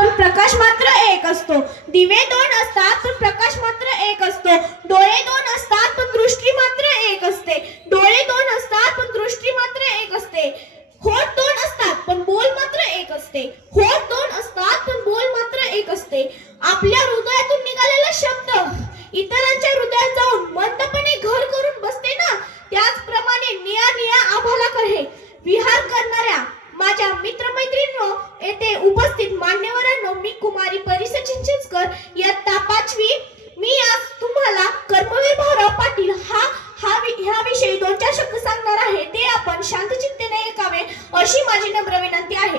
पण प्रकाश मात्र एक असतो. दिवे दोन असतात पण प्रकाश मात्र एक असतो. डोळे दोन असतात पण दृष्टी मात्र एक असते. डोळे दोन असतात पण दृष्टी मात्र एक असते. होत दोन असतात पण बोल मात्र एक असते होठ दोन असतात पण बोल मात्र एक असते आपल्या हृदयातून निघालेला शब्द इतरांच्या हृदयात जाऊन मंदपणे घर करून बसते ना त्याचप्रमाणे निया निया आभाला कहे विहार करणाऱ्या माझ्या मित्रमैत्रिणींनो येथे उपस्थित मान्यवरांनो मी कुमारी परिसर चिंचकर इयत्ता पाचवी मी आज तुम्हाला कर्मवीर भाऊराव पाटील हा हा वि- ह्या विषयी दोन चार शब्द सांगणार आहे ते आपण शांत चित्तेने ऐकावे अशी माझी नम्र विनंती आहे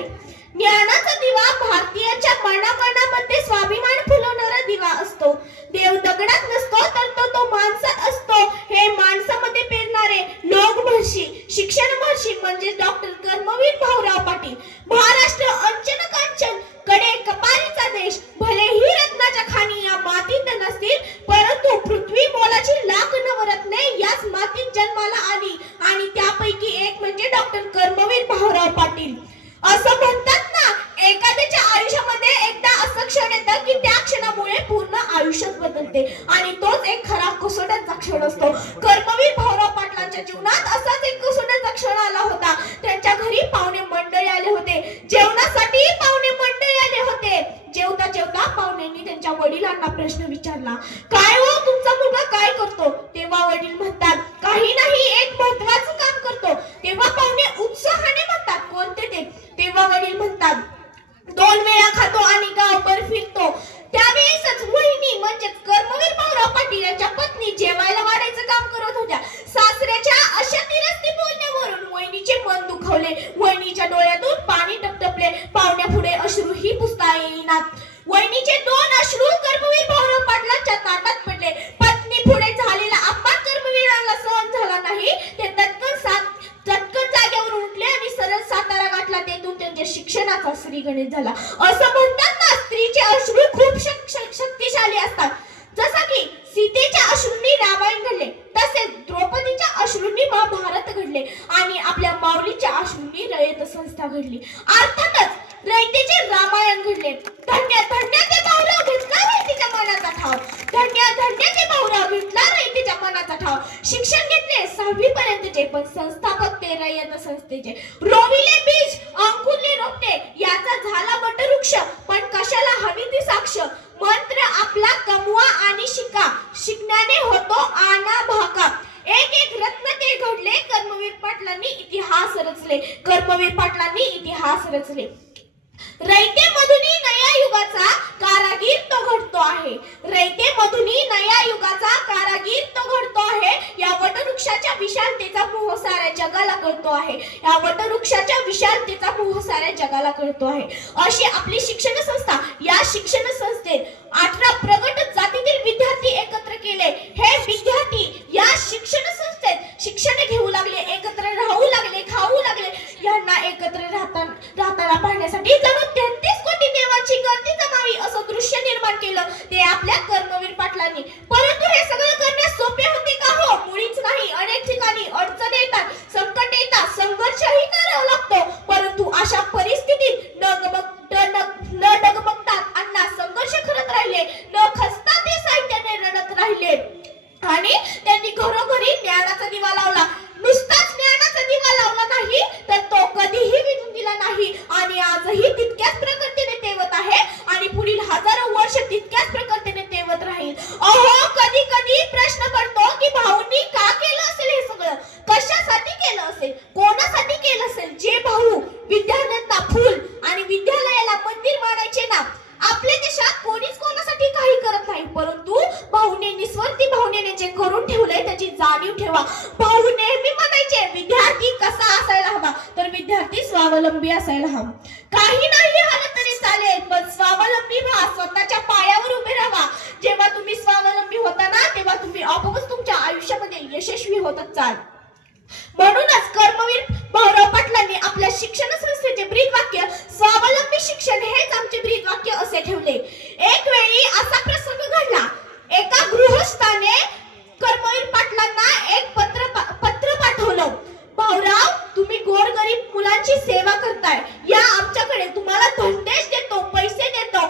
ज्ञानाचा दिवा भारतीयांच्या मनामनामध्ये स्वाभिमान फुलवणारा दिवा असतो देव दगडात नसतो तर तो तो माणसात असतो हे माणसामध्ये पेरणारे लोक महर्षी शिक्षण महर्षी म्हणजे डॉक्टर कर्मवीर भाऊराव पाटील महाराष्ट्र अंचन कांचनकडे कपारीचा देश भलेही रत्नाच्या खाणी या मातीत नसतील परंतु पृथ्वी मोलाची लाख नवरत्ने याच मातीत जन्माला आली आणि त्यापैकी एक म्हणजे डॉक्टर कर्मवीर भाऊराव पाटील. असं म्हणतात ना एखाद्याच्या आयुष्यामध्ये एकदा असं क्षण येतं की त्या क्षणामुळे पूर्ण आयुष्यच बदलते. आणि तोच एक खरा कुसोट्याचा क्षण असतो. कर्मवीर भाऊराव पाटलांच्या जीवनात असाच एक कुसोट्याचा क्षण आला होता. त्यांच्या घरी पाहुणे मंडळी आले होते. जेवणासाठी पाहुणे मंडळी आले होते. जेवता जेवता पाहुण्यांनी त्यांच्या वडिलांना प्रश्न विचारला काय हो तुमचा मुलगा काय करतो? तेव्हा वडील म्हणतात काही नाही एक महत्वाचं काम करतो तेव्हा पाहुणे उत्साहाने म्हणतात देते तेव्हा वडील म्हणतात दोन वेळा खातो आणि गावभर फिरतो. त्यावेळेसच वहिनी म्हणजे कर्मवीर भाऊराव पाटील यांच्या पत्नी जेवायला वाढायचं काम करत होत्या. सासऱ्याच्या अशा निरस्ती बोलण्यावरून वहिनीचे मन दुखवले. वहिनीच्या डोळ्यातून पाणी टपटपले. पाहुण्या पुढे अश्रूही पुसता येईनात. वहिनीचे दोन अश्रू कर्मवीर भाऊराव पाटलांच्या ताटात स्त्री श्रीगणेश झाला. असं म्हणतात ना स्त्रीचे अश्रू खूप शक्तिशाली असतात. जसं की सीतेच्या अश्रूंनी रामायण घडले तसेच द्रौपदीच्या अश्रूंनी महाभारत घडले आणि आपल्या माऊलीच्या अश्रूंनी रयत संस्था घडली. अर्थातच रयतेचे रामायण घडले. धन्य धन्य ते भाऊराव घेतला रयतेच्या मनाचा ठाव. धन्य धन्य ते भाऊराव घेतला रयतेच्या मनाचा ठाव. शिक्षण घेतले सहावी पर्यंतचे पण संस्थापक ते रयत संस्थेचे रोविले बीज अंकुरले रोपटे याचा झाला वटवृक्ष पण कशाला हवी ती साक्ष मंत्र आपला कमवा आणि शिका शिकण्याने होतो आना भाका एक एक रत्न ते घडले कर्मवीर पाटलांनी इतिहास रचले. कर्मवीर पाटलांनी इतिहास रचले. रयते मधुनी नया युगाचा कारागीर तो घडतो आहे. रयते मधुनी नया युगाचा कारागीर तो घडतो आहे. या वटवृक्षाच्या विशालतेचा मोह साऱ्या जगाला कळतो आहे. या वटवृक्षाच्या विशालतेचा मोह साऱ्या जगाला कळतो आहे. अशी आपली शिक्षण संस्था या शिक्षण संस्थेत अठरा प्रगट मी प्रश्न करतो की भाऊंनी का केलं असेल हे सगळं? कशासाठी केलं असेल? कोणासाठी केलं असेल? जे भाऊ विद्यार्थ्यांना फुल आणि विद्यालयाला मंदिर मानायचे ना आपल्या देशात कोणीच कोणासाठी काही करत नाही. परंतु भाऊने निस्वार्थी भावनेने जे करून ठेवलंय त्याची जाणीव ठेवा. भाऊ नेहमी म्हणायचे विद्यार्थी कसा असायला हवा? तर विद्यार्थी स्वावलंबी असायला हवा. काही नाही पण स्वावलंबी व्हा स्वतःच्या पायावर उभे राहा. जेव्हा तुम्ही स्वावलंबी होता ना तेव्हा तुम्ही आपोआपच तुमच्या आयुष्यामध्ये यशस्वी होतच चाल. म्हणूनच कर्मवीर भाऊराव पाटलांनी आपल्या शिक्षण संस्थेचे ब्रीद वाक्य स्वावलंबी शिक्षण हेच आमचे ब्रीद वाक्य असे ठेवले. एक वेळी असा प्रसंग घडला. एका गृहस्थाने कर्मवीर पाटलांना एक पत्र पत्र पाठवलं. भाऊराव तुम्ही गोरगरीब मुलांची सेवा करताय. या आमच्याकडे तुम्हाला धन्य देतो पैसे देतो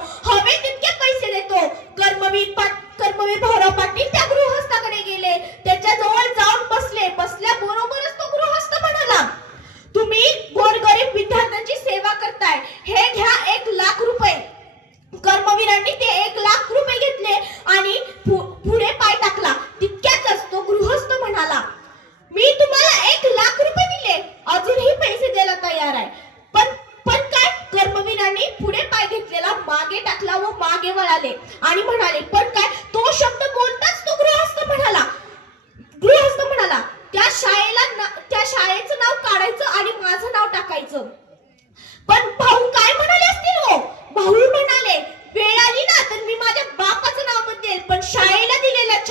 मागे वळाले आणि म्हणाले पण काय तो शब्द बोलताच तो गृहस्थ म्हणाला गृहस्थ म्हणाला त्या शाळेला ना- त्या शाळेचं नाव काढायचं आणि माझं नाव टाकायचं पण भाऊ काय म्हणाले असतील हो भाऊ म्हणाले वेळ आली ना तर मी माझ्या बापाचं नाव बदलेल पण शाळेला दिलेल्या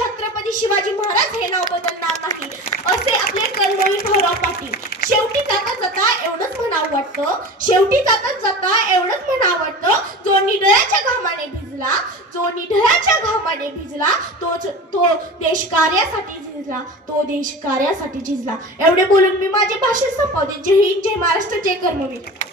छत्रपती शिवाजी महाराज हे नाव बदलणार नाही. असे आपले कर्मवीर भाऊराव पाटील. शेवटी जाता जाता एवढंच म्हणावं वाटतं. शेवटी जाता जाता एवढंच म्हणावं वाटतं. जो निढळ्याच्या घामाने भिजला जो निढळ्याच्या घामाने भिजला तो तो देश कार्यासाठी झिजला तो देश कार्यासाठी झिजला एवढे बोलून मी माझे भाषण संपवते. जय हिंद जय महाराष्ट्र जय कर्मवीर.